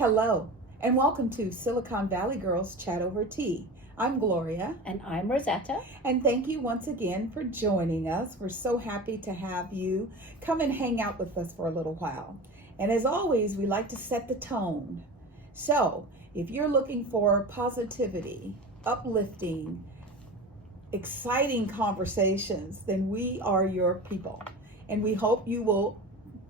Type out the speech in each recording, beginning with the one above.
Hello, and welcome to Silicon Valley Girls Chat Over Tea. I'm Gloria. And I'm Rosetta. And thank you once again for joining us. We're so happy to have you come and hang out with us for a little while. And as always, we like to set the tone. So, if you're looking for positivity, uplifting, exciting conversations, then we are your people. And we hope you will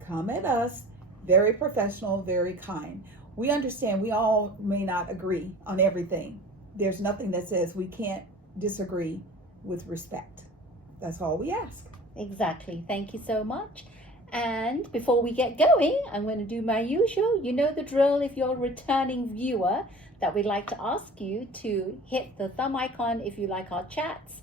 come at us very professional, very kind. We understand we all may not agree on everything. There's nothing that says we can't disagree with respect. That's all we ask. Exactly. Thank you so much. And before we get going, I'm going to do my usual. You know the drill if you're a returning viewer, that we'd like to ask you to hit the thumb icon if you like our chats.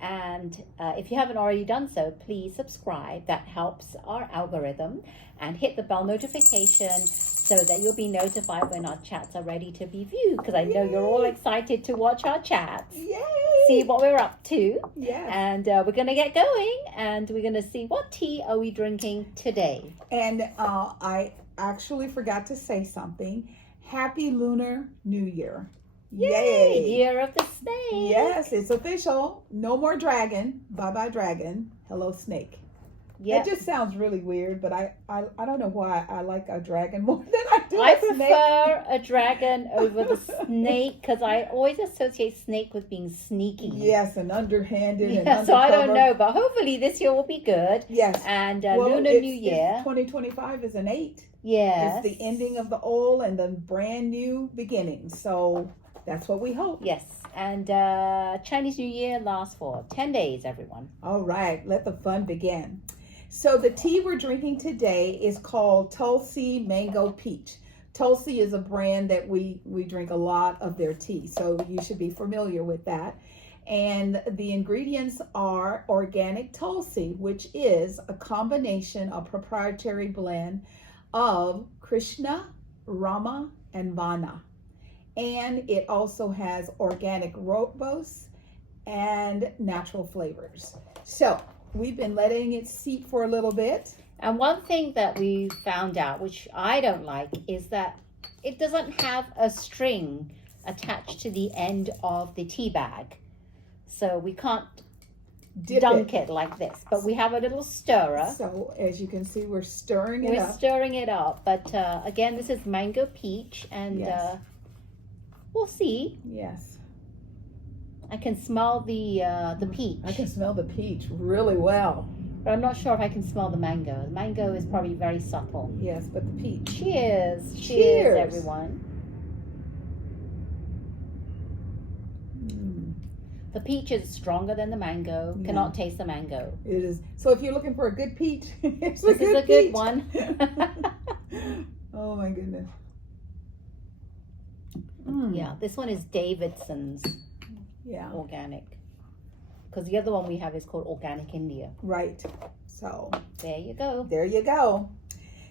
And if you haven't already done so, please subscribe. That helps our algorithm. And hit the bell notification so that you'll be notified when our chats are ready to be viewed. Because I know you're all excited to watch our chats. Yay! See what we're up to. Yeah. And we're going to get going. And we're going to see what tea are we drinking today. And I actually forgot to say something. Happy Lunar New Year. Yay! Year of the Snake. Yes, it's official. No more dragon. Bye-bye dragon. Hello snake. Yep. That just sounds really weird, but I don't know why I like a dragon more than I do I a snake. prefer a dragon over the snake because I always associate snake with being sneaky. Yes, and underhanded and Yeah, so I don't undercover. know, but hopefully this year will be good. Yes. And Well, Lunar New Year. 2025 is an 8. Yes. It's the ending of the old and the brand new beginning. So that's what we hope. Yes. And Chinese New Year lasts for 10 days, everyone. All right, let the fun begin. So the tea we're drinking today is called Tulsi Mango Peach. Tulsi is a brand that we drink a lot of their tea, so you should be familiar with that. And the ingredients are organic Tulsi, which is a combination, a proprietary blend of Krishna, Rama, and Vana. And it also has organic rooibos and natural flavors. So we've been letting it seep for a little bit. And one thing that we found out, which I don't like, is that it doesn't have a string attached to the end of the tea bag. So we can't dunk it like this, but we have a little stirrer. So as you can see, we're stirring it up. We're stirring it up. But again, this is mango peach, and Yes. we'll see. Yes. I can smell the peach. I can smell the peach really well. But I'm not sure if I can smell the mango. The mango is probably very subtle. Yes, but the peach. Cheers. Cheers. Cheers, everyone. The peach is stronger than the mango. Yeah. Cannot taste the mango. It is. So if you're looking for a good peach, this This is a good peach. one. Oh my goodness. Yeah, this one is Davidson's Yeah. organic. Because the other one we have is called Organic India. Right. So There you go. there you go.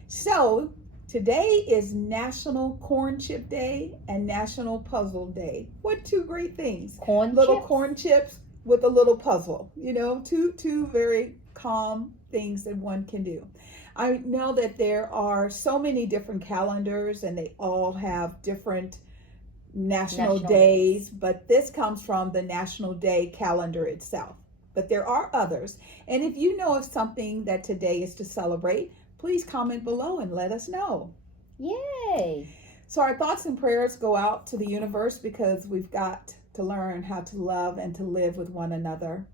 So today is National Corn Chip Day and National Puzzle Day. What two great things. Corn Little chips. corn chips with a little puzzle. You know, two very calm things that one can do. I know that there are so many different calendars and they all have different national days, but this comes from the National Day calendar itself. But there are others. And if you know of something that today is to celebrate, please comment below and let us know. Yay. So our thoughts and prayers go out to the universe because we've got to learn how to love and to live with one another.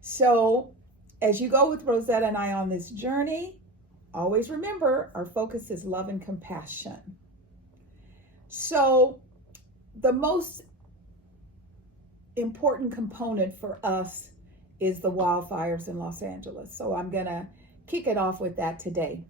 So as you go with Rosetta and I on this journey, always remember our focus is love and compassion. So the most important component for us is the wildfires in Los Angeles. So I'm going to kick it off with that today.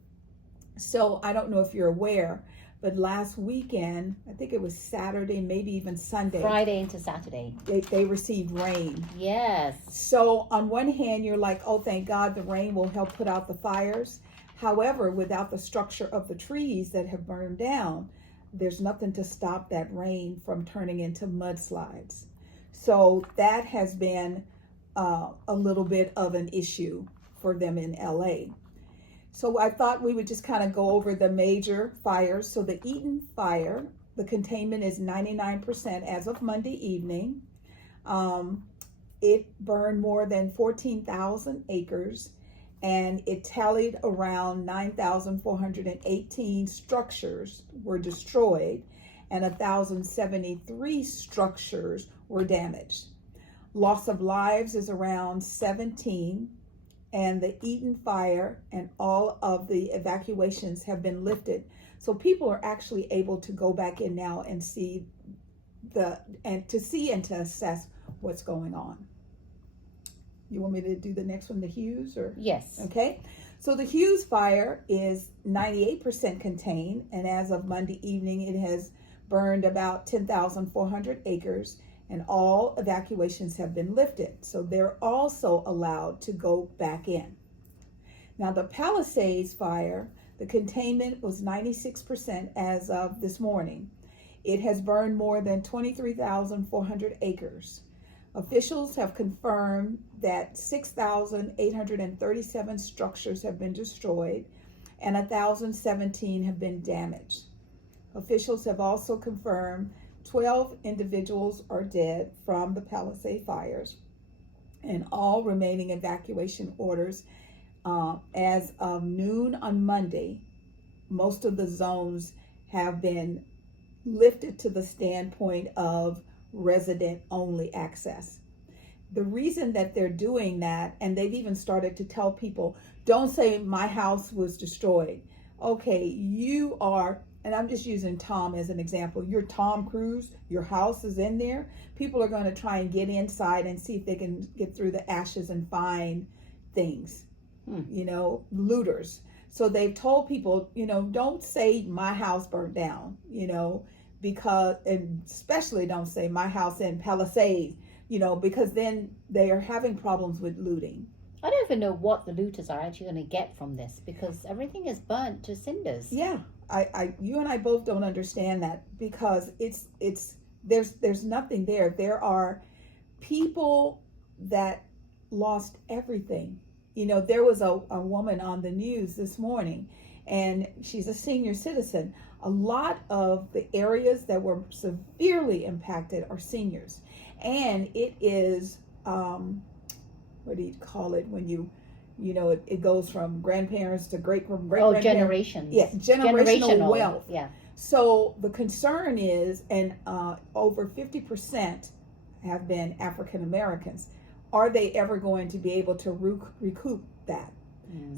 So I don't know if you're aware, but last weekend, I think it was Saturday, maybe even Sunday. Friday into Saturday. They received rain. Yes. So on one hand, you're like, oh, thank God the rain will help put out the fires. However, without the structure of the trees that have burned down, there's nothing to stop that rain from turning into mudslides. So that has been a little bit of an issue for them in LA. So I thought we would just kind of go over the major fires. So the Eaton fire, the containment is 99% as of Monday evening. It burned more than 14,000 acres, and it tallied around 9,418 structures were destroyed, and 1,073 structures were damaged. Loss of lives is around 17, and the Eaton fire and all of the evacuations have been lifted. So people are actually able to go back in now and see and to assess what's going on. You want me to do the next one, the Hughes, or? Yes. Okay. So the Hughes fire is 98% contained, and as of Monday evening, it has burned about 10,400 acres, and all evacuations have been lifted. So they're also allowed to go back in. Now the Palisades fire, the containment was 96% as of this morning. It has burned more than 23,400 acres. Officials have confirmed that 6,837 structures have been destroyed and 1,017 have been damaged. Officials have also confirmed 12 individuals are dead from the Palisade fires, and all remaining evacuation orders as of noon on Monday, most of the zones have been lifted to the standpoint of resident only access. The reason that they're doing that, and they've even started to tell people, don't say my house was destroyed. Okay, you are, and I'm just using Tom as an example, you're Tom Cruise, your house is in there. People are going to try and get inside and see if they can get through the ashes and find things, looters. So they've told people, don't say my house burnt down, because, and especially don't say my house in Palisades, because then they are having problems with looting. I don't even know what the looters are actually going to get from this, because everything is burnt to cinders. Yeah, you and I both don't understand that, because there's nothing there. There are people that lost everything. There was a woman on the news this morning, and she's a senior citizen. A lot of the areas that were severely impacted are seniors, and it is what do you call it when it goes from grandparents to great grandparents. Generations. Yeah, generational wealth. Yeah. So the concern is, and over 50% have been African Americans. Are they ever going to be able to recoup that?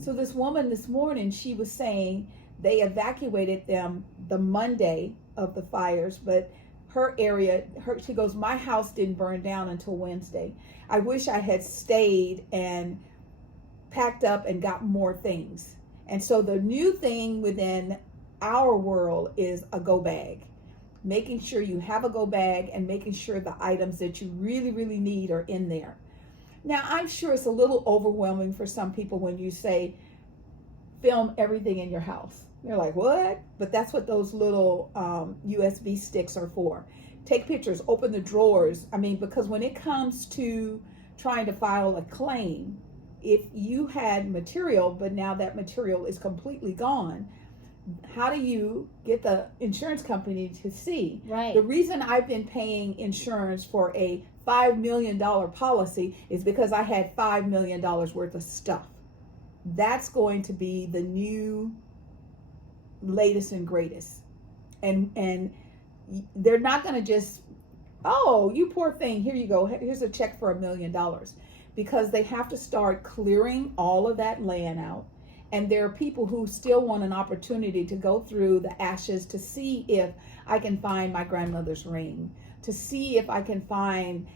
So this woman this morning, she was saying they evacuated them the Monday of the fires, but her area, she goes, my house didn't burn down until Wednesday. I wish I had stayed and packed up and got more things. And so the new thing within our world is a go bag. Making sure you have a go bag and making sure the items that you really, really need are in there. Now, I'm sure it's a little overwhelming for some people when you say, film everything in your house. They're like, what? But that's what those little USB sticks are for. Take pictures, open the drawers. Because when it comes to trying to file a claim, if you had material, but now that material is completely gone, how do you get the insurance company to see? Right. The reason I've been paying insurance for a $5 million policy is because I had $5 million worth of stuff. That's going to be the new latest and greatest. And they're not going to just, oh, you poor thing, here you go, here's a check for $1 million. Because they have to start clearing all of that land out. And there are people who still want an opportunity to go through the ashes to see if I can find my grandmother's ring, to see if I can find,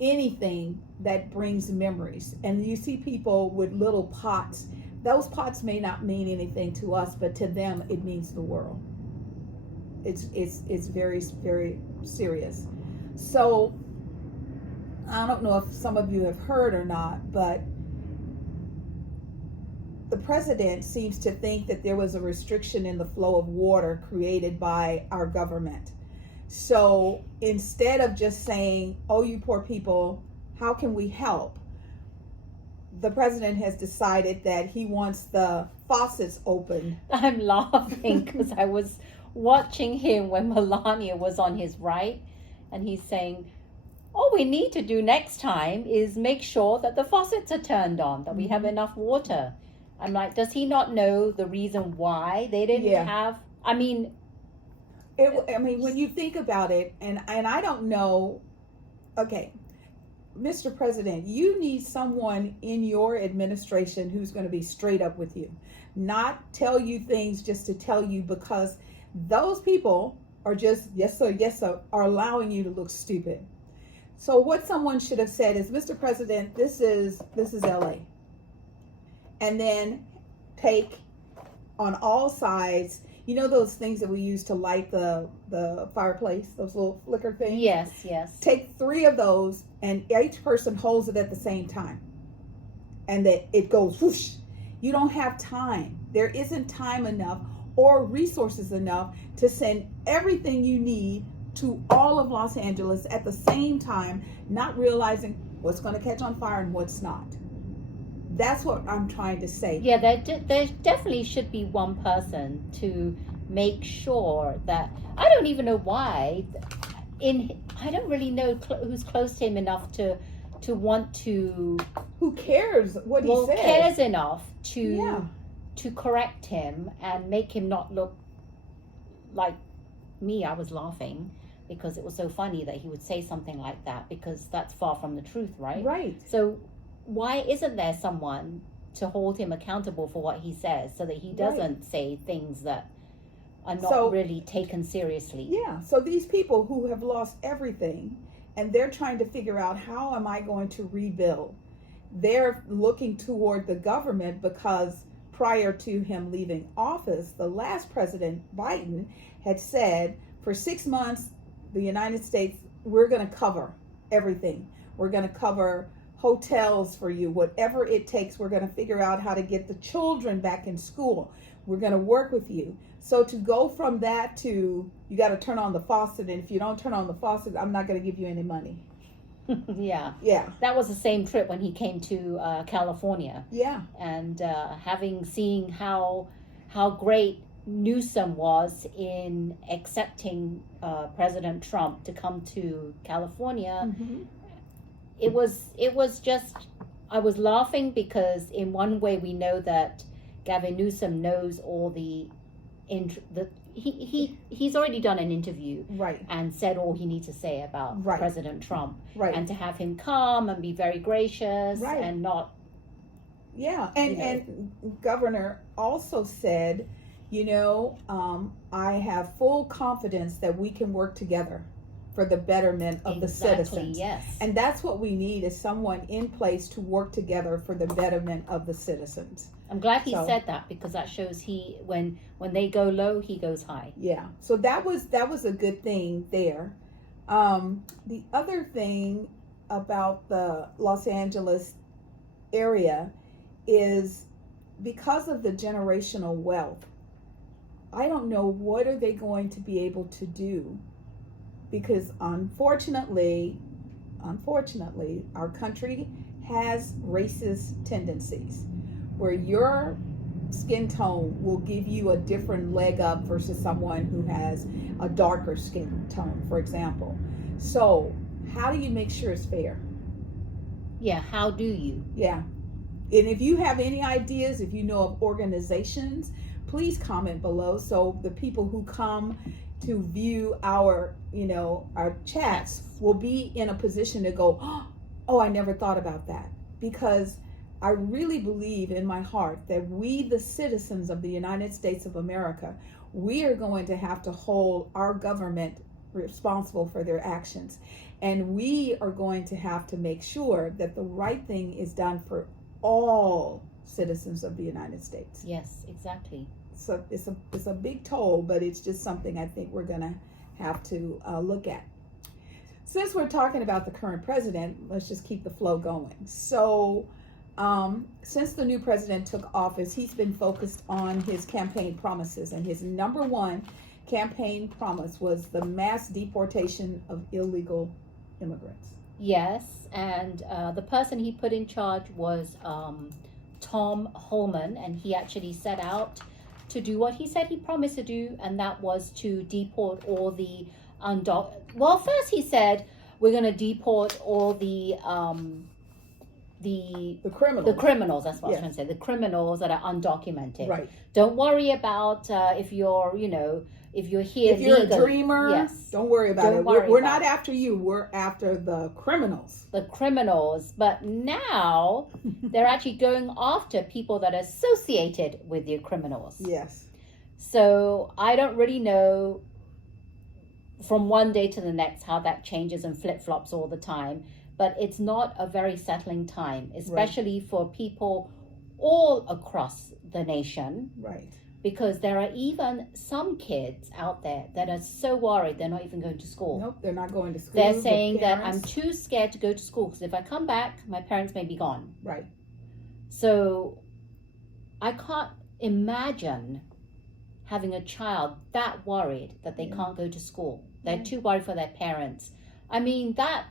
anything that brings memories. And you see people with little pots. Those pots may not mean anything to us, but to them it means the world. It's very, very serious. So I don't know if some of you have heard or not, but the president seems to think that there was a restriction in the flow of water created by our government. So instead of just saying, oh, you poor people, how can we help? the president has decided that he wants the faucets open. I'm laughing because I was watching him when Melania was on his right, and he's saying, all we need to do next time is make sure that the faucets are turned on, that we have enough water. I'm like, does he not know the reason why they didn't have? I mean, when you think about it, and I don't know. Okay, Mr. President, you need someone in your administration who's going to be straight up with you, not tell you things just to tell you, because those people are just yes sir, are allowing you to look stupid. So what someone should have said is, Mr. President, this is LA. And then take on all sides, you know those things that we use to light the fireplace, those little flicker things? Yes. Take 3 of those, and each person holds it at the same time. And that it goes whoosh. You don't have time. There isn't time enough or resources enough to send everything you need to all of Los Angeles at the same time, not realizing what's going to catch on fire and what's not. That's what I'm trying to say. Yeah, there definitely should be one person to make sure that, I don't even know why, I don't really know who's close to him enough to want to. Who cares what he says? Cares enough to correct him and make him not look like me. I was laughing because it was so funny that he would say something like that, because that's far from the truth, right? Right. So why isn't there someone to hold him accountable for what he says, so that he doesn't say things that are not really taken seriously? Yeah. So these people who have lost everything, and they're trying to figure out, how am I going to rebuild? They're looking toward the government, because prior to him leaving office, the last president, Biden, had said, for 6 months, the United States, we're going to cover everything. We're going to cover hotels for you, whatever it takes. We're going to figure out how to get the children back in school. We're going to work with you. So to go from that to, you got to turn on the faucet, and if you don't turn on the faucet, I'm not going to give you any money. Yeah. Yeah. That was the same trip when he came to California. Yeah. And seeing how great Newsom was in accepting President Trump to come to California. Mm-hmm. It was just, I was laughing because in one way we know that Gavin Newsom knows all he's already done an interview, right, and said all he needs to say about President Trump, right, and to have him come and be very gracious, right, and not, and Governor also said, I have full confidence that we can work together for the betterment of the citizens. Yes. And that's what we need, is someone in place to work together for the betterment of the citizens. I'm glad he said that, because that shows when they go low, he goes high. Yeah. So that was a good thing there. The other thing about the Los Angeles area is, because of the generational wealth, I don't know what are they going to be able to do, because unfortunately, our country has racist tendencies, where your skin tone will give you a different leg up versus someone who has a darker skin tone, for example. So how do you make sure it's fair? Yeah, how do you? Yeah. And if you have any ideas, if you know of organizations, please comment below, so the people who come to view our chats will be in a position to go, oh, I never thought about that. Because I really believe in my heart that we, the citizens of the United States of America, we are going to have to hold our government responsible for their actions. And we are going to have to make sure that the right thing is done for all citizens of the United States. Yes, exactly. So it's a big toll, but it's just something I think we're going to have to look at. Since we're talking about the current president, let's just keep the flow going. So since the new president took office, he's been focused on his campaign promises, and his number one campaign promise was the mass deportation of illegal immigrants. Yes, and the person he put in charge was Tom Holman, and he actually set out to do what he said he promised to do, and that was to deport all the Well, first he said we're going to deport all the criminals. The criminals. That's what I was Yes. trying to say. The criminals that are undocumented. Right. Don't worry about if you're if you're here. If you're legal. a dreamer, yes. don't worry about Don't it. worry We're about not after you. We're after the criminals. The criminals, but now they're actually going after people that are associated with the criminals. Yes. So I don't really know from one day to the next how that changes and flip-flops all the time, but it's not a very settling time, especially for people all across the nation. Right. Because there are even some kids out there that are so worried they're not even going to school. Nope, they're not going to school. They're saying that I'm parents- too scared to go to school because if I come back, my parents may be gone. Right. So I can't imagine having a child that worried that they can't go to school. They're too worried for their parents. I mean, that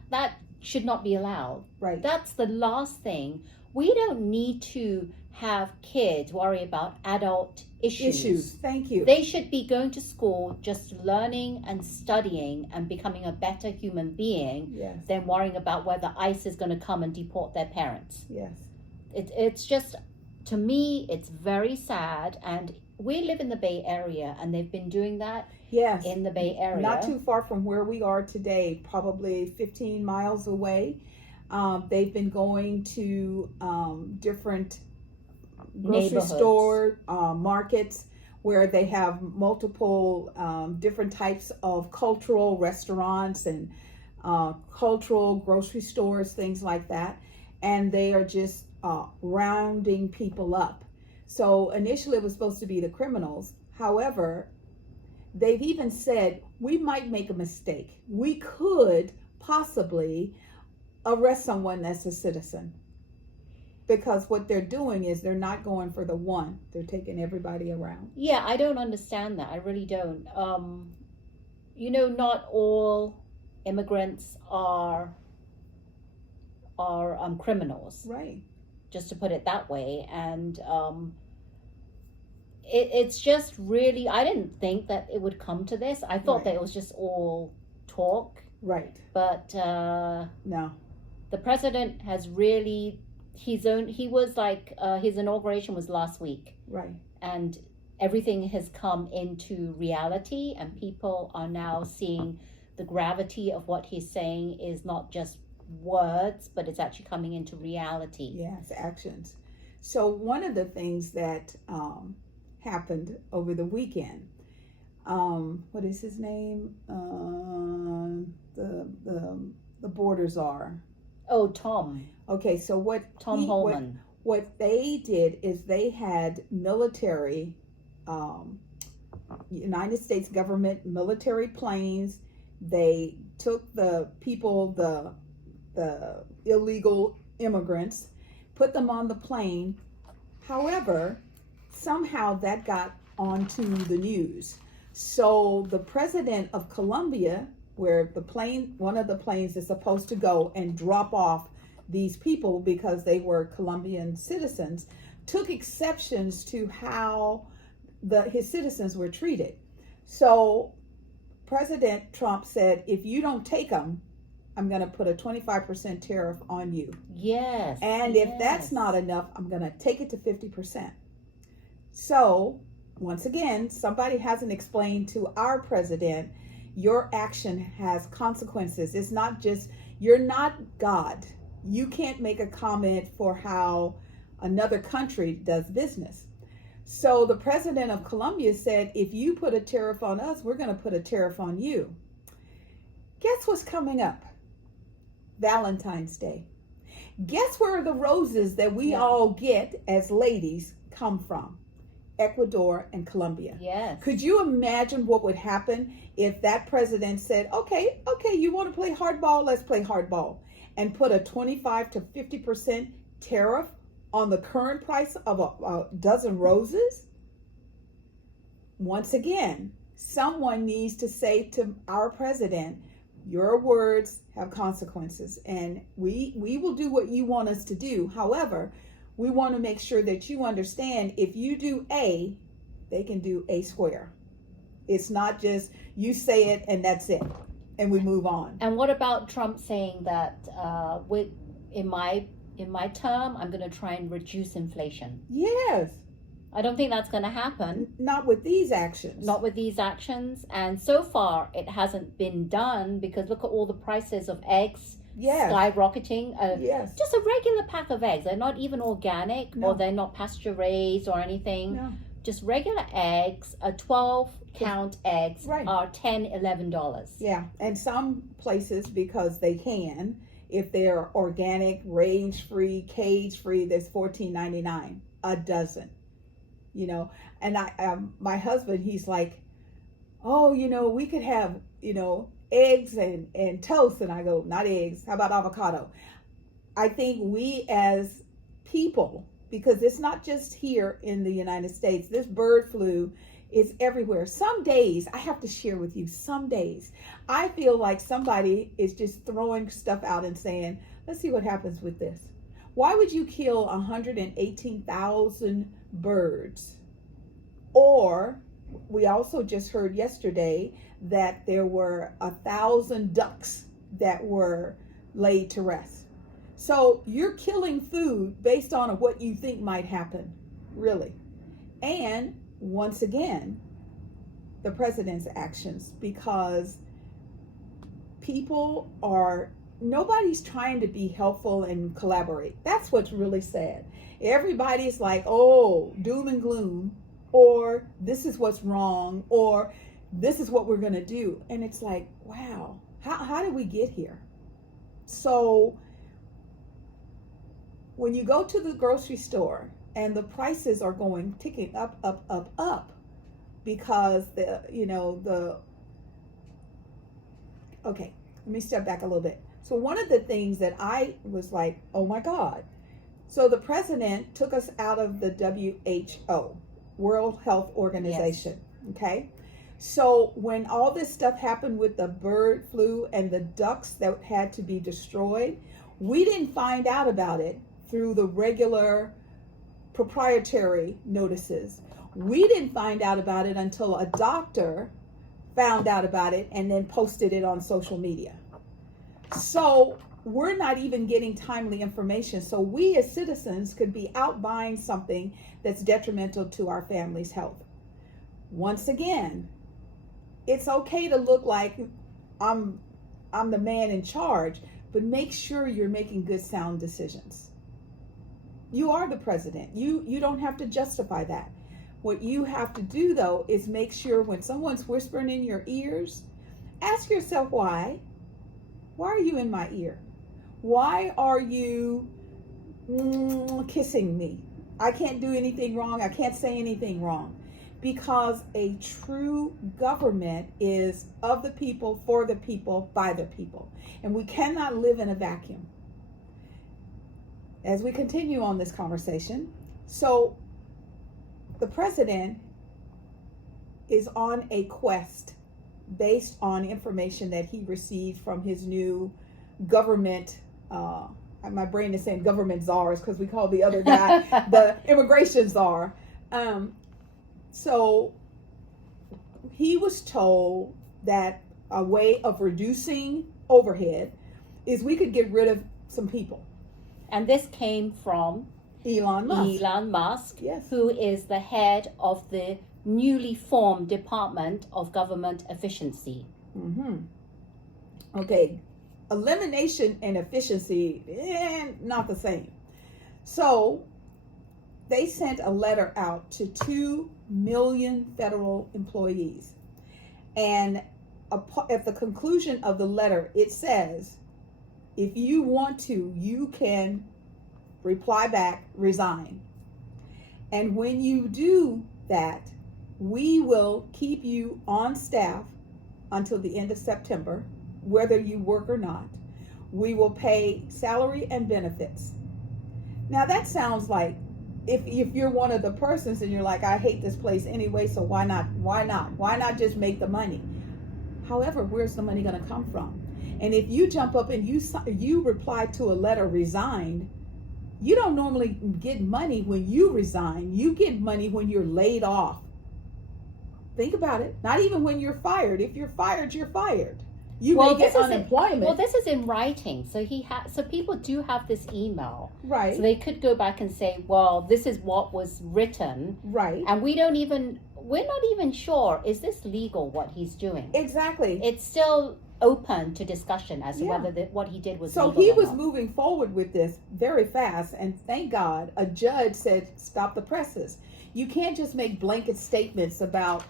should not be allowed. Right. That's the last thing. We don't need to have kids worry about adult issues. Thank you. They should be going to school just learning and studying and becoming a better human being Yes. than worrying about whether ICE is going to come and deport their parents. Yes. It's just, to me, it's very sad. And we live in the Bay Area, and they've been doing that Yes. in the Bay Area. Not too far from where we are today, probably 15 miles away. They've been going to different grocery Neighborhoods. store markets where they have multiple different types of cultural restaurants and cultural grocery stores, things like that. And they are just rounding people up. So initially it was supposed to be the criminals. However, they've even said we might make a mistake. We could possibly arrest someone that's a citizen. Because what they're doing is they're not going for the one. They're taking everybody around. Yeah, I don't understand that. I really don't. Not all immigrants are criminals. Right. Just to put it that way. And it's just really, I didn't think that it would come to this. I thought that it was just all talk. Right. But No. the president has really, his inauguration was last week. Right. And everything has come into reality, and people are now seeing the gravity of what he's saying is not just words, but it's actually coming into reality. Yes, actions. So one of the things that happened over the weekend, what is his name? The border czar. Oh, Tom. Okay, so Tom Holman. What they did is they had military, United States government military planes. They took the people, the illegal immigrants, put them on the plane. However, somehow that got onto the news. So the president of Colombia, where one of the planes is supposed to go and drop off these people because they were Colombian citizens, took exceptions to how his citizens were treated. So President Trump said, if you don't take them, I'm going to put a 25% tariff on you. Yes. And if that's not enough, I'm going to take it to 50%. So, once again, somebody hasn't explained to our president, your action has consequences. It's not just, you're not God. You can't make a comment for how another country does business. So the president of Colombia said, if you put a tariff on us, we're going to put a tariff on you. Guess what's coming up? Valentine's Day. Guess where the roses that we all get as ladies come from? Ecuador and Colombia. Yes. Could you imagine what would happen if that president said, okay, you want to play hardball? Let's play hardball. And put a 25 to 50% tariff on the current price of a dozen roses? Once again, someone needs to say to our president, Your words have consequences, and we will do what you want us to do. However, we want to make sure that you understand if you do A, they can do A square. It's not just you say it and that's it, and we move on. And what about Trump saying that in my term, I'm going to try and reduce inflation? Yes. I don't think that's going to happen. Not with these actions. Not with these actions. And so far, it hasn't been done because look at all the prices of eggs skyrocketing. Yes. Just a regular pack of eggs. They're not even organic or they're not pasture raised or anything. No. Just regular eggs, 12-count eggs are $10, $11. Yeah. And some places, because they can, if they're organic, range-free, cage-free, there's $14.99 a dozen. You know, and my husband, he's like, oh, you know, we could have, you know, eggs and toast. And I go, not eggs. How about avocado? I think we as people, because it's not just here in the United States, this bird flu is everywhere. Some days, I have to share with you, some days, I feel like somebody is just throwing stuff out and saying, let's see what happens with this. Why would you kill 118,000 birds? Or we also just heard yesterday that there were 1,000 ducks that were laid to rest. So you're killing food based on what you think might happen, really. And once again, the president's actions, because people are, nobody's trying to be helpful and collaborate. That's what's really sad. Everybody's like, oh, doom and gloom, or this is what's wrong, or this is what we're going to do. And it's like, wow, how did we get here? So when you go to the grocery store and the prices are going ticking up, because okay, let me step back a little bit. So one of the things that I was like, oh my God. So the president took us out of the WHO, World Health Organization. Yes. Okay. So when all this stuff happened with the bird flu and the ducks that had to be destroyed, we didn't find out about it through the regular proprietary notices. We didn't find out about it until a doctor found out about it and then posted it on social media. So we're not even getting timely information. So we as citizens could be out buying something that's detrimental to our family's health. Once again, it's okay to look like I'm the man in charge, but make sure you're making good, sound decisions. You are the president. You don't have to justify that. What you have to do, though, is make sure when someone's whispering in your ears, ask yourself why. Why are you in my ear? Why are you kissing me? I can't do anything wrong. I can't say anything wrong. Because a true government is of the people, for the people, by the people. And we cannot live in a vacuum. As we continue on this conversation, so the president is on a quest based on information that he received from his new government, my brain is saying government czars because we call the other guy the immigration czar. So he was told that a way of reducing overhead is we could get rid of some people. And this came from Elon Musk, yes, who is the head of the newly formed Department of Government Efficiency. Mm-hmm. Okay, elimination and efficiency, not the same. So they sent a letter out to 2 million federal employees. And at the conclusion of the letter, it says, if you want to, you can reply back, resign. And when you do that, we will keep you on staff until the end of September, whether you work or not. We will pay salary and benefits. Now that sounds like, if you're one of the persons and you're like, I hate this place anyway, so why not just make the money? However, where's the money going to come from? And if you jump up and you reply to a letter resigned, you don't normally get money when you resign. You get money when you're laid off. Think about it. Not even when you're fired. If you're fired, you're fired. You may get unemployment. Well, this is in writing, so so people do have this email, right? So they could go back and say, well, this is what was written, right? And we're not even sure, is this legal what he's doing? Exactly. It's still open to discussion as to whether what he did was legal. So he was moving forward with this very fast, and thank God a judge said stop the presses. You can't just make blanket statements about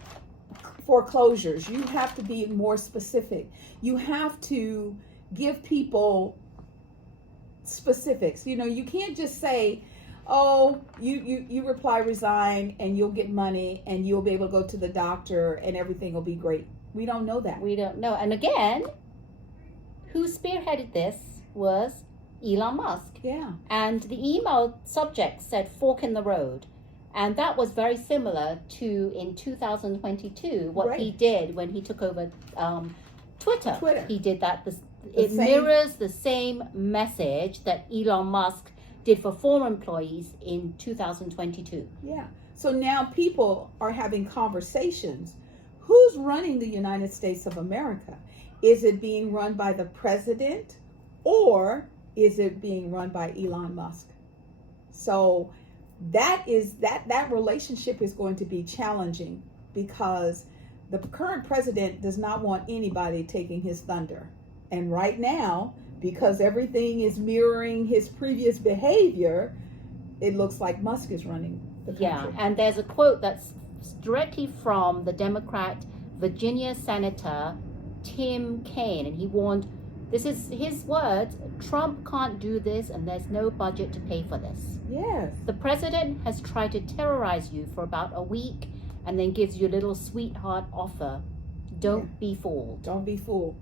foreclosures. You have to be more specific. You have to give people specifics. You can't just say, oh, you reply resign and you'll get money and you'll be able to go to the doctor and everything will be great. We don't know that. We don't know. And again, who spearheaded this was Elon Musk. Yeah. And the email subject said fork in the road. And that was very similar to in 2022, what he did when he took over Twitter. He did that. It mirrors the same message that Elon Musk did for former employees in 2022. Yeah. So now people are having conversations. Who's running the United States of America? Is it being run by the president or is it being run by Elon Musk? So that relationship is going to be challenging because the current president does not want anybody taking his thunder. And right now, because everything is mirroring his previous behavior, it looks like Musk is running the country. Yeah, and there's a quote that's directly from the Democrat Virginia Senator Tim Kaine, and he warned, this is his words, Trump can't do this and there's no budget to pay for this. Yes. The president has tried to terrorize you for about a week and then gives you a little sweetheart offer. Don't be fooled. Don't be fooled.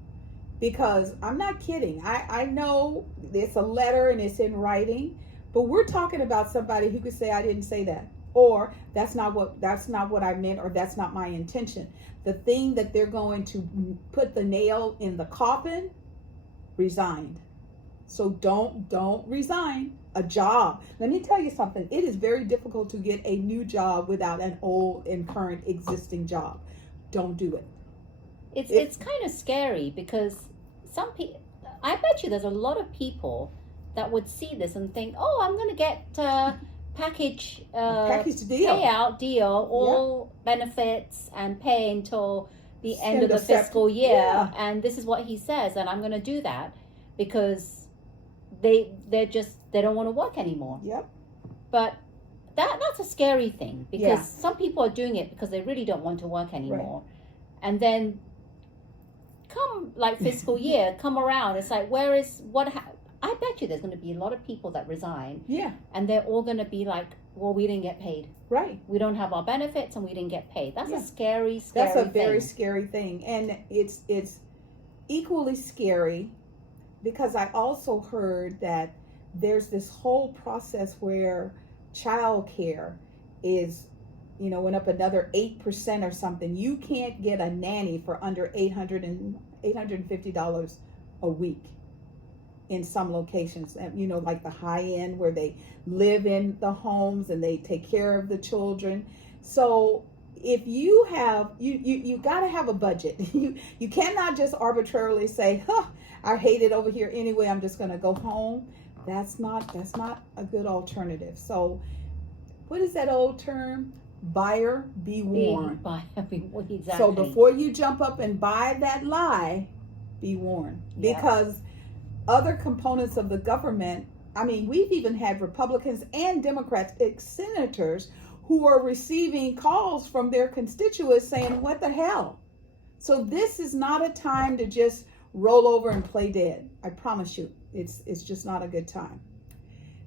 Because I'm not kidding. I know it's a letter and it's in writing, but we're talking about somebody who could say, I didn't say that. Or that's not what I meant, or that's not my intention. The thing that they're going to put the nail in the coffin, resigned. So don't resign a job. Let me tell you something. It is very difficult to get a new job without an old and current existing job. Don't do it. It's kind of scary because some people, I bet you there's a lot of people that would see this and think, oh, I'm going to get package deal. Payout deal, all benefits and pay until the end of the fiscal year. Yeah. And this is what he says, and I'm going to do that because they don't want to work anymore. Yep. But that's a scary thing because some people are doing it because they really don't want to work anymore. Right. And then come like fiscal year, come around, it's like, I bet you there's going to be a lot of people that resign. Yeah. And they're all going to be like, well, we didn't get paid. Right. We don't have our benefits and we didn't get paid. That's a scary thing. That's a very scary thing. And it's equally scary because I also heard that there's this whole process where child care is, went up another 8% or something. You can't get a nanny for under $850 a week in some locations, like the high end where they live in the homes and they take care of the children. So if you have, you got to have a budget. You cannot just arbitrarily say, I hate it over here anyway, I'm just going to go home. That's not a good alternative. So what is that old term? Buyer beware. Exactly. So before you jump up and buy that lie, be warned. Because other components of the government, we've even had Republicans and Democrats, senators, who are receiving calls from their constituents saying, what the hell? So this is not a time to just roll over and play dead. I promise you, it's just not a good time.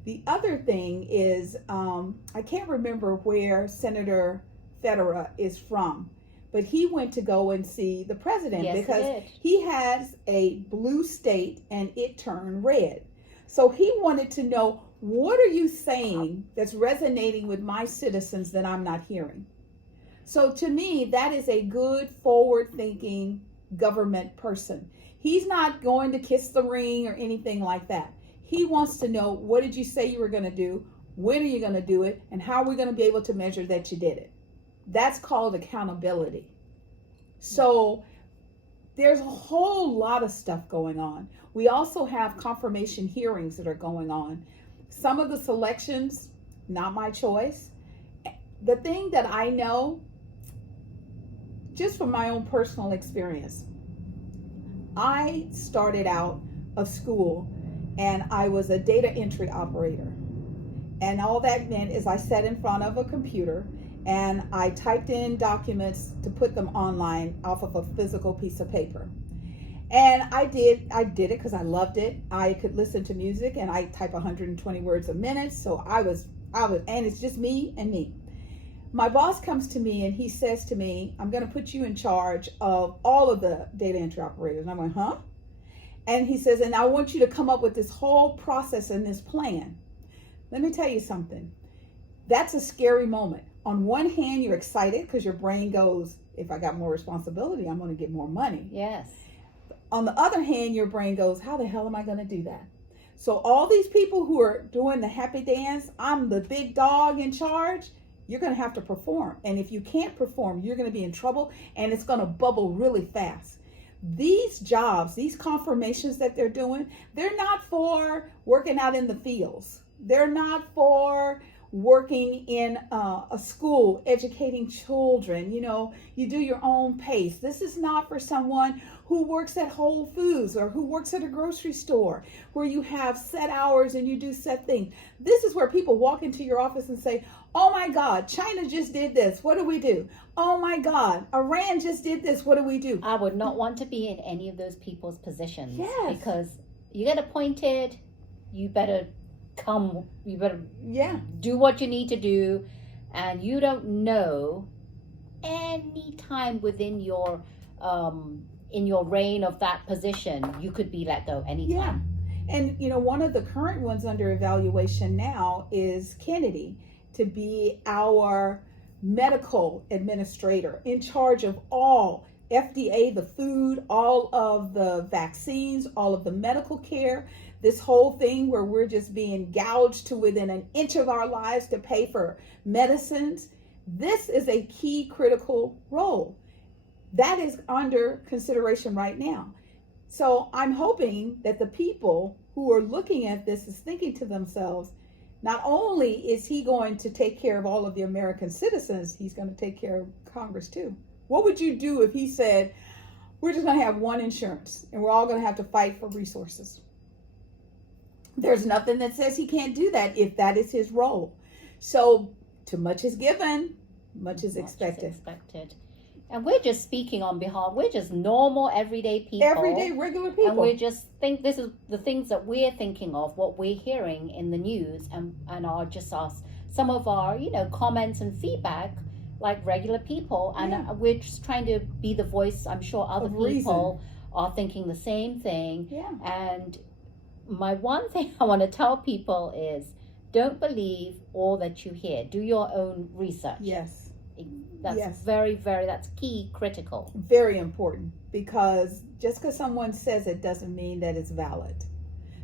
The other thing is, I can't remember where Senator Federer is from, but he went to go and see the president because he has a blue state and it turned red. So he wanted to know, what are you saying that's resonating with my citizens that I'm not hearing? So to me, that is a good forward-thinking government person. He's not going to kiss the ring or anything like that. He wants to know, what did you say you were going to do? When are you going to do it? And how are we going to be able to measure that you did it? That's called accountability. So there's a whole lot of stuff going on. We also have confirmation hearings that are going on. Some of the selections, not my choice. The thing that I know, just from my own personal experience, I started out of school and I was a data entry operator. And all that meant is I sat in front of a computer and I typed in documents to put them online off of a physical piece of paper. And I did it because I loved it. I could listen to music and I type 120 words a minute. So I was, and it's just me and me. My boss comes to me and he says to me, I'm going to put you in charge of all of the data entry operators. And I'm like, huh? And he says, and I want you to come up with this whole process and this plan. Let me tell you something. That's a scary moment. On one hand, you're excited because your brain goes, if I got more responsibility, I'm going to get more money. Yes. On the other hand, your brain goes, how the hell am I going to do that? So all these people who are doing the happy dance, I'm the big dog in charge, you're going to have to perform. And if you can't perform, you're going to be in trouble and it's going to bubble really fast. These jobs, these confirmations that they're doing, they're not for working out in the fields. They're not for working in a school, educating children. You know, you do your own pace. This is not for someone who works at Whole Foods or who works at a grocery store where you have set hours and you do set things. This is where people walk into your office and say, oh my God, China just did this. What do we do? Oh my God, Iran just did this. What do we do? I would not want to be in any of those people's positions. Yes. Because you get appointed, you better do what you need to do, and you don't know any time within your in your reign of that position you could be let go anytime. Yeah. And you know, one of the current ones under evaluation now is Kennedy to be our medical administrator in charge of all FDA, the food, all of the vaccines, all of the medical care. This whole thing where we're just being gouged to within an inch of our lives to pay for medicines. This is a key critical role that is under consideration right now. So I'm hoping that the people who are looking at this is thinking to themselves, not only is he going to take care of all of the American citizens, he's going to take care of Congress too. What would you do if he said, we're just going to have one insurance and we're all going to have to fight for resources? There's nothing that says he can't do that if that is his role. So too much is given, much is expected. And we're just speaking on behalf, we're just normal, everyday people. Everyday, regular people. And we just think this is the things that we're thinking of, what we're hearing in the news, and are just some of our, comments and feedback, like regular people. And we're just trying to be the voice. I'm sure other people are thinking the same thing. Yeah. And my one thing I want to tell people is, don't believe all that you hear. Do your own research. Yes. That's very, very, that's key, critical. Very important, because just because someone says it doesn't mean that it's valid.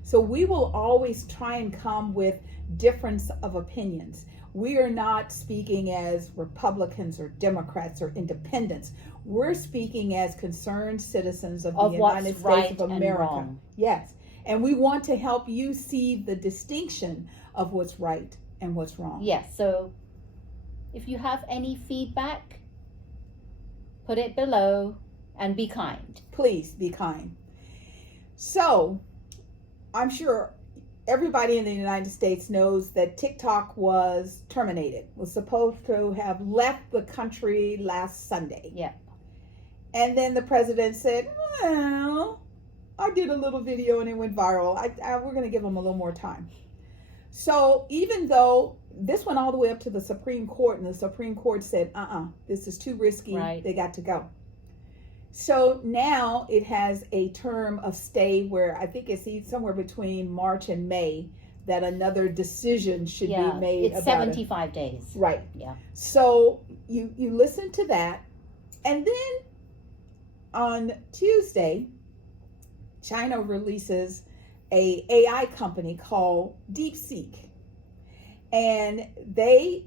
So we will always try and come with difference of opinions. We are not speaking as Republicans or Democrats or independents. We're speaking as concerned citizens of the United States of America. Yes. And we want to help you see the distinction of what's right and what's wrong. Yes. So if you have any feedback, put it below and be kind. Please be kind. So I'm sure everybody in the United States knows that TikTok was terminated, was supposed to have left the country last Sunday. Yeah. And then the president said, well, I did a little video and it went viral. We're going to give them a little more time. So even though this went all the way up to the Supreme Court, and the Supreme Court said, this is too risky. Right. They got to go. So now it has a term of stay where I think it's somewhere between March and May that another decision should be made about it. It's 75 days. Right. Yeah. So you listen to that, and then on Tuesday, China releases a AI company called DeepSeek, and they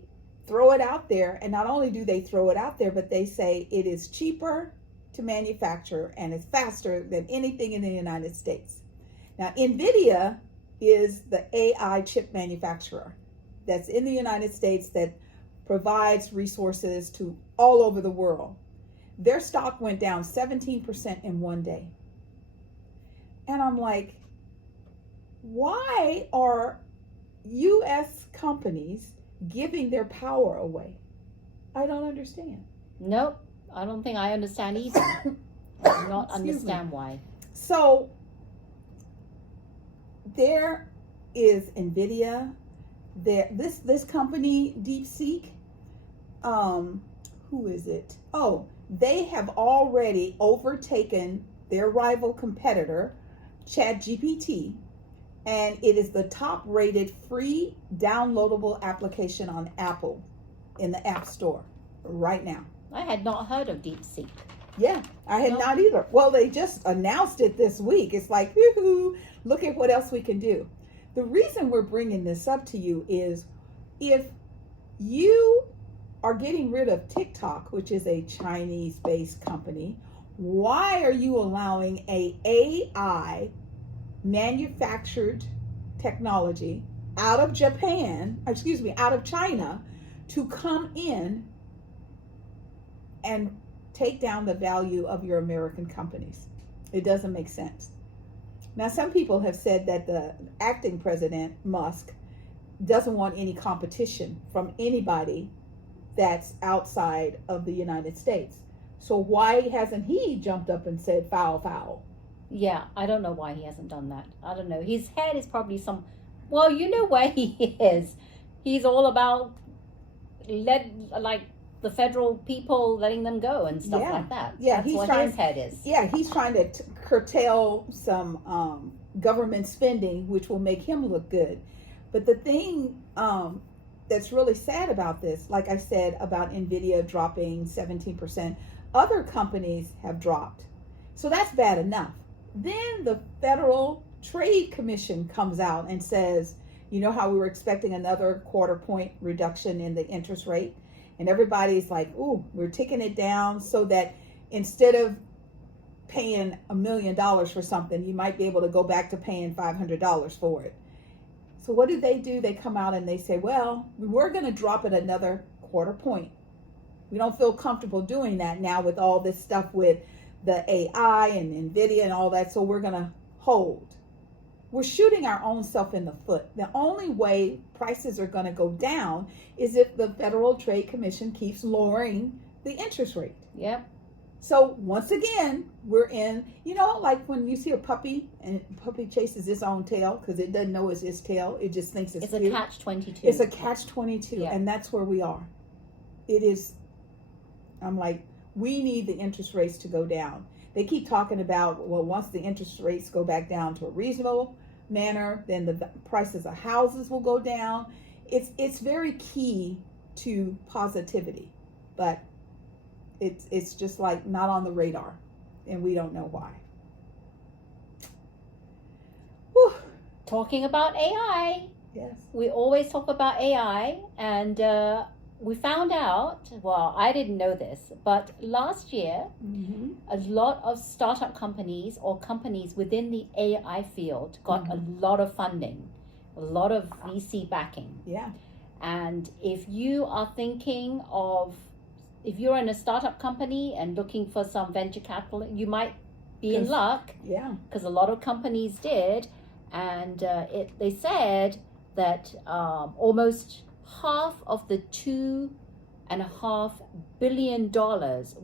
throw it out there. And not only do they throw it out there, but they say it is cheaper to manufacture and it's faster than anything in the United States. Now, NVIDIA is the AI chip manufacturer that's in the United States that provides resources to all over the world. Their stock went down 17% in one day. And I'm like, why are U.S. companies giving their power away? I don't understand. Nope, I don't think I understand either. I do not understand why. So there is NVIDIA. This company, DeepSeek, who is it? Oh, they have already overtaken their rival competitor, ChatGPT, and it is the top rated free downloadable application on Apple in the App Store right now. I had not heard of DeepSeek. Yeah, I had not either. Well, they just announced it this week. It's like, woohoo, look at what else we can do. The reason we're bringing this up to you is if you are getting rid of TikTok, which is a Chinese-based company, why are you allowing a AI manufactured technology out of out of China to come in and take down the value of your American companies? It doesn't make sense. Now, some people have said that the acting president, Musk, doesn't want any competition from anybody that's outside of the United States. So why hasn't he jumped up and said foul, foul? Yeah, I don't know why he hasn't done that. I don't know. His head is probably well, you know where he is. He's all about the federal people letting them go and stuff like that. Yeah, that's what his head is. Yeah, he's trying to curtail some government spending, which will make him look good. But the thing that's really sad about this, like I said about NVIDIA dropping 17%, other companies have dropped. So that's bad enough. Then the Federal Trade Commission comes out and says, you know how we were expecting another 1/4 point reduction in the interest rate? And everybody's like, ooh, we're taking it down so that instead of paying $1 million for something, you might be able to go back to paying $500 for it. So what do? They come out and they say, well, we're going to drop it another 1/4 point. We don't feel comfortable doing that now with all this stuff with the AI and NVIDIA and all that, so we're going to hold. We're shooting our own self in the foot. The only way prices are going to go down is if the Federal Trade Commission keeps lowering the interest rate. Yep. So once again, we're in, like when you see a puppy and the puppy chases its own tail because it doesn't know it's its tail. It just thinks it's cute. A catch-22. It's a catch-22, yeah. And that's where we are. It is, I'm like, we need the interest rates to go down. They keep talking about, well, once the interest rates go back down to a reasonable manner, then the prices of houses will go down. It's very key to positivity, but it's just like not on the radar, and we don't know why. Whew. Talking about AI. Yes. We always talk about AI, and we found out, well, I didn't know this, but last year, a lot of startup companies or companies within the AI field got a lot of funding, a lot of VC backing. Yeah. And if you are thinking of, if you're in a startup company and looking for some venture capital, you might be in luck. Yeah. Because a lot of companies did, and they said that almost half of the $2.5 billion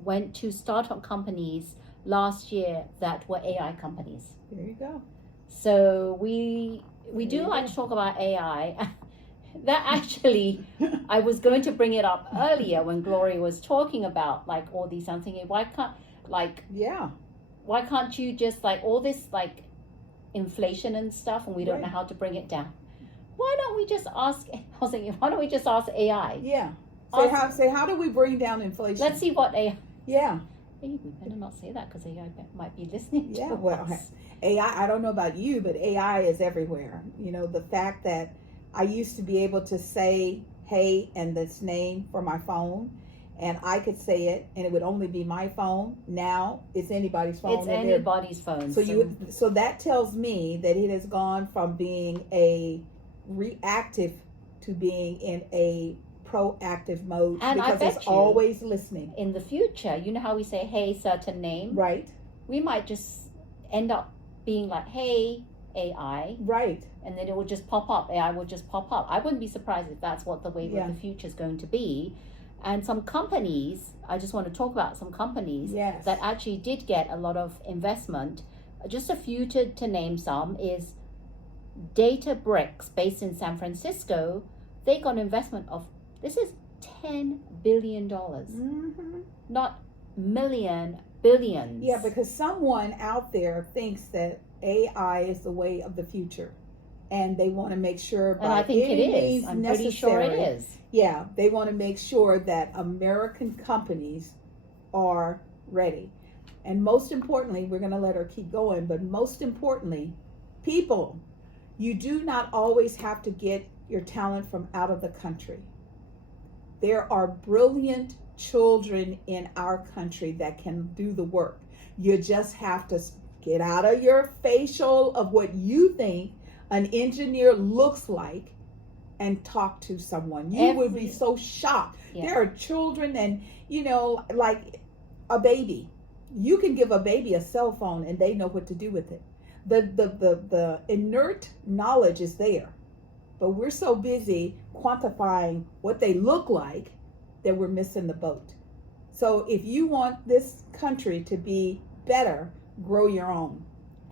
went to startup companies last year that were AI companies. There you go. So we do like to talk about AI. That actually, I was going to bring it up earlier when Gloria was talking about like all these. I'm thinking, why can't you just like all this like inflation and stuff, and we don't know how to bring it down? Why don't we just ask? I was thinking, why don't we just ask AI? Yeah. Say how do we bring down inflation? Let's see what AI. Yeah. Hey, we better not say that because AI might be listening to Yeah, well, us. AI, I don't know about you, but AI is everywhere. You know, the fact that I used to be able to say, hey, and this name for my phone, and I could say it, and it would only be my phone. Now it's anybody's phone. It's anybody's phone. So that tells me that it has gone from being a reactive to being in a proactive mode, And I because bet it's you always listening. in the future, you know how we say, hey, certain name? Right, We might just end up being like, hey, AI, right. and then it will just pop up. AI will just pop up. I wouldn't be surprised if that's what the wave Yeah. of the future is going to be. And some companies, I just want to talk about some companies Yes. that actually did get a lot of investment. Just a few to name some is Databricks, based in San Francisco. They got an investment of, this is $10 billion, Mm-hmm. not million, billions. Yeah, because someone out there thinks that AI is the way of the future, and they want to make sure by and I think it any is. means I'm necessary. pretty sure it is. Yeah, they want to make sure that American companies are ready. And most importantly, we're going to let her keep going, but most importantly, people, you do not always have to get your talent from out of the country. There are brilliant children in our country that can do the work. You just have to get out of your facial of what you think an engineer looks like and talk to someone. You would be so shocked. Yeah. There are children, and like a baby. You can give a baby a cell phone and they know what to do with it. The inert knowledge is there. But we're so busy quantifying what they look like that we're missing the boat. So if you want this country to be better, grow your own.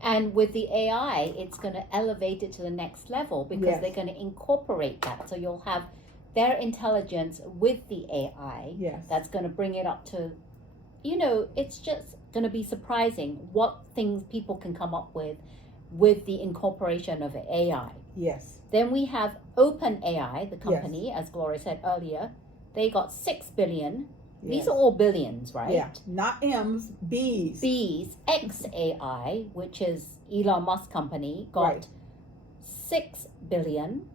And with the AI, it's going to elevate it to the next level because Yes. they're going to incorporate that. So you'll have their intelligence with the AI. Yes. That's going to bring it up to, it's just going to be surprising what things people can come up with the incorporation of AI. Yes. Then we have OpenAI, the company, as Gloria said earlier. They got 6 billion. Yes. These are all billions, right? Yeah. Not M's, B's. B's. XAI, which is Elon Musk company, got Right. 6 billion.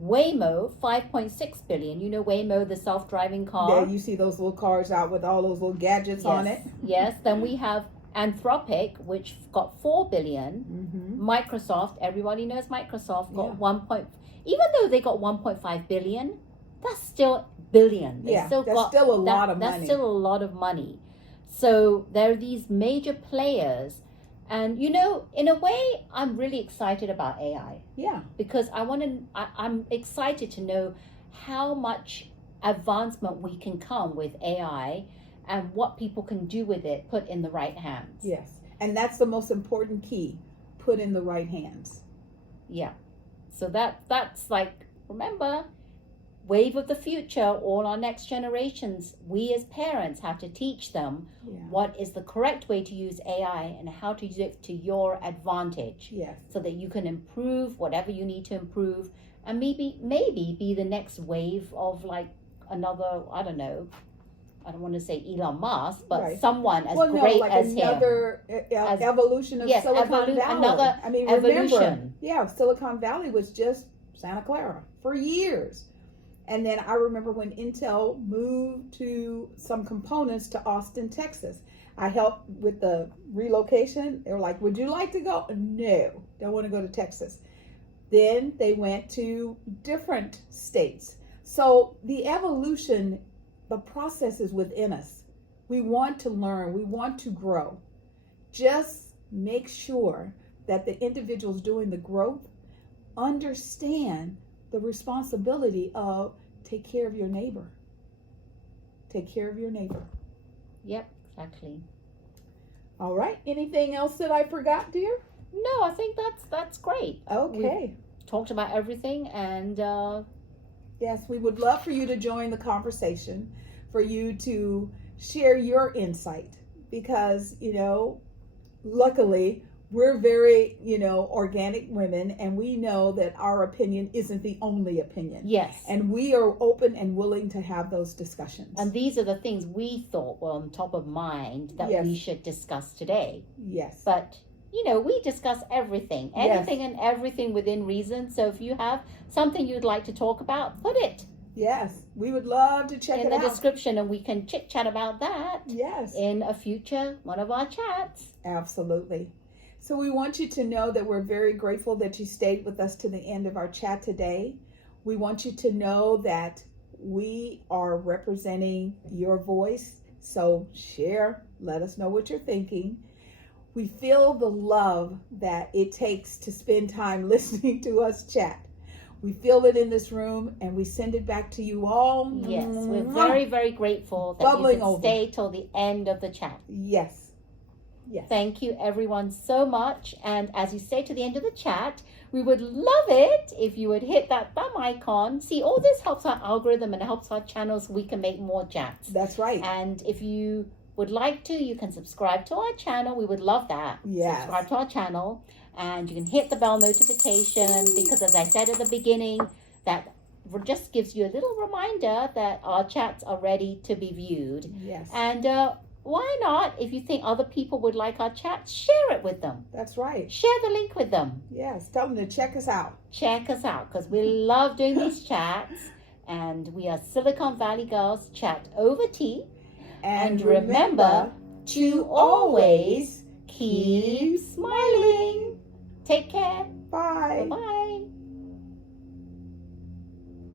Waymo, 5.6 billion. You know Waymo, the self-driving car? Yeah, you see those little cars out with all those little gadgets on it. Yes. Then we have Anthropic, which got 4 billion. Mm-hmm. Microsoft, everybody knows Microsoft, got Yeah. Even though they got 1.5 billion, that's still billion. They Yeah, still that's still a lot of That's money. still a lot of money. So there are these major players, and in a way, I'm really excited about AI Yeah. because I'm excited to know how much advancement we can come with AI and what people can do with it put in the right hands. Yes. And that's the most important key. Put in the right hands. Yeah. So that's like, remember, wave of the future, all our next generations, we as parents have to teach them what is the correct way to use AI and how to use it to your advantage. Yes. So that you can improve whatever you need to improve and maybe be the next wave of like another, I don't want to say Elon Musk, but Right. someone as great like as him. Another evolution of Silicon Valley. Another remember, evolution. Silicon Valley was just Santa Clara for years. And then I remember when Intel moved to some components to Austin, Texas. I helped with the relocation. They were like, would you like to go? No, don't want to go to Texas. Then they went to different states. So the evolution, the process is within us. We want to learn. We want to grow. Just make sure that the individuals doing the growth understand the responsibility of take care of your neighbor. Take care of your neighbor. Yep, exactly. All right. Anything else that I forgot, dear? No, I think that's great. Okay. We've talked about everything, and yes, we would love for you to join the conversation, for you to share your insight, because luckily We're very, organic women, and we know that our opinion isn't the only opinion. Yes. And we are open and willing to have those discussions. And these are the things we thought were on top of mind that Yes. we should discuss today. Yes. But, we discuss everything, anything and everything within reason. So if you have something you'd like to talk about, put it Yes. We would love to check in it the out. description, and we can chit chat about that Yes. in a future one of our chats. Absolutely. So we want you to know that we're very grateful that you stayed with us to the end of our chat today. We want you to know that we are representing your voice. So share, let us know what you're thinking. We feel the love that it takes to spend time listening to us chat. We feel it in this room, and we send it back to you all. Yes, we're very, very grateful that Bubbling you over. could stay till the end of the chat. Yes. Yes. Thank you, everyone, so much. And as you stay to the end of the chat, we would love it if you would hit that thumb icon. See, all this helps our algorithm and helps our channel so we can make more chats. That's right. And if you would like to, you can subscribe to our channel. We would love that. Yes. Subscribe to our channel. And you can hit the bell notification because, as I said at the beginning, that just gives you a little reminder that our chats are ready to be viewed. Yes. And why not, if you think other people would like our chat, share it with them. That's right. Share the link with them. Yes. Tell them to check us out. Check us out because we love doing these chats. And we are Silicon Valley Girls Chat Over Tea. And remember to always keep smiling. Take care. Bye. Bye-bye.